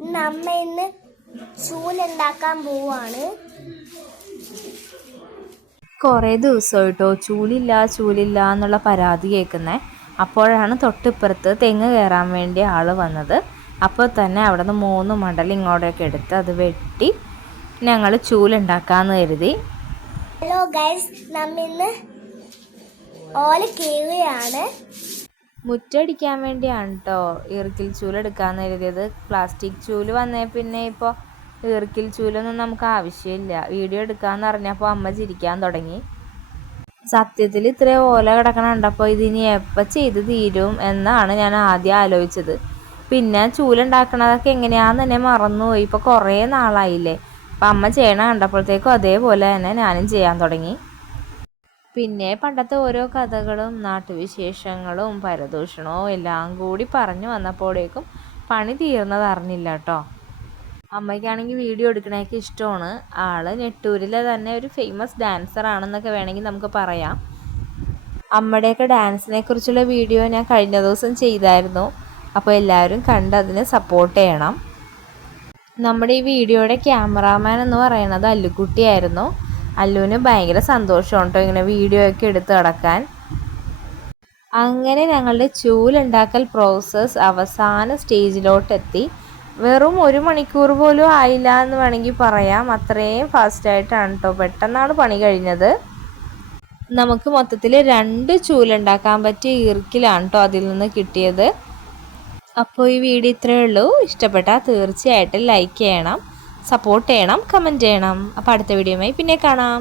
നമ്മ ഇന്ന് ചൂലുണ്ടാക്കാൻ പോവാണ്. കുറേ ദിവസമായിട്ടോ ചൂലില്ല എന്നുള്ള പരാതി കേൾക്കുന്നേ. അപ്പോഴാണ് തൊട്ടിപ്പുറത്ത് തെങ്ങ് കയറാൻ വേണ്ടി ആൾ വന്നത്. അപ്പോൾ തന്നെ അവിടെ നിന്ന് 3 മടൽ ഇങ്ങോട്ടേക്ക് എടുത്ത് അത് വെട്ടി ഞങ്ങൾ ചൂലുണ്ടാക്കാമെന്ന് കരുതി. ഹലോ ഗൈസ്, നമ്മ ഇന്ന് ഓല കീറുകയാണ്. മുറ്റടിക്കാൻ വേണ്ടിയാണ് കേട്ടോ ഈർക്കിൽ ചൂലെടുക്കാമെന്ന് കരുതിയത്. പ്ലാസ്റ്റിക് ചൂല് വന്നേ പിന്നെ ഇപ്പോൾ ഈർക്കിൽ ചൂലൊന്നും നമുക്ക് ആവശ്യമില്ല. വീഡിയോ എടുക്കാമെന്ന് പറഞ്ഞപ്പോൾ അമ്മ ചിരിക്കാൻ തുടങ്ങി. സത്യത്തിൽ ഇത്രയും ഓല കിടക്കണ കണ്ടപ്പോൾ ഇതിനി എപ്പോൾ ചെയ്ത് തീരും എന്നാണ് ഞാൻ ആദ്യം ആലോചിച്ചത്. പിന്നെ ചൂലുണ്ടാക്കണതൊക്കെ എങ്ങനെയാണെന്ന് തന്നെ മറന്നുപോയി. ഇപ്പോൾ കുറേ നാളായില്ലേ. അപ്പം അമ്മ ചെയ്യണ കണ്ടപ്പോഴത്തേക്കും അതേപോലെ തന്നെ ഞാനും ചെയ്യാൻ തുടങ്ങി. പിന്നെ പണ്ടത്തെ ഓരോ കഥകളും നാട്ടുവിശേഷങ്ങളും പരദൂഷണവും എല്ലാം കൂടി പറഞ്ഞു വന്നപ്പോഴേക്കും പണി തീർന്നത് അറിഞ്ഞില്ല കേട്ടോ. അമ്മയ്ക്കാണെങ്കിൽ വീഡിയോ എടുക്കണതൊക്കെ ഇഷ്ടമാണ്. ആള് നെട്ടൂരിലെ തന്നെ ഒരു ഫേമസ് ഡാൻസർ ആണെന്നൊക്കെ വേണമെങ്കിൽ നമുക്ക് പറയാം. അമ്മയുടെയൊക്കെ ഡാൻസിനെ കുറിച്ചുള്ള വീഡിയോ ഞാൻ കഴിഞ്ഞ ദിവസം ചെയ്തായിരുന്നു. അപ്പോൾ എല്ലാവരും കണ്ട് അതിനെ സപ്പോർട്ട് ചെയ്യണം. നമ്മുടെ ഈ വീഡിയോയുടെ ക്യാമറാമാൻ എന്ന് പറയുന്നത് അല്ലുക്കുട്ടിയായിരുന്നു. അല്ലുവിന് ഭയങ്കര സന്തോഷമാണ് കേട്ടോ ഇങ്ങനെ വീഡിയോ ഒക്കെ എടുത്ത് കിടക്കാൻ. അങ്ങനെ ഞങ്ങളുടെ ചൂലുണ്ടാക്കൽ പ്രോസസ്സ് അവസാന സ്റ്റേജിലോട്ടെത്തി. വെറും 1 മണിക്കൂർ പോലും ആയില്ല എന്ന് വേണമെങ്കിൽ പറയാം. അത്രയും ഫാസ്റ്റായിട്ടാണ് കേട്ടോ, പെട്ടെന്നാണ് പണി കഴിഞ്ഞത്. നമുക്ക് മൊത്തത്തിൽ 2 ചൂലുണ്ടാക്കാൻ പറ്റിയ ഈർക്കിലാണ് കേട്ടോ അതിൽ നിന്ന് കിട്ടിയത്. അപ്പോൾ ഈ വീഡിയോ ഇത്രയേ ഉള്ളൂ. ഇഷ്ടപ്പെട്ടാൽ തീർച്ചയായിട്ടും ലൈക്ക് ചെയ്യണം, സപ്പോർട്ട് ചെയ്യണം, കമൻറ്റ് ചെയ്യണം. അപ്പോൾ അടുത്ത വീഡിയോയുമായി പിന്നെ കാണാം.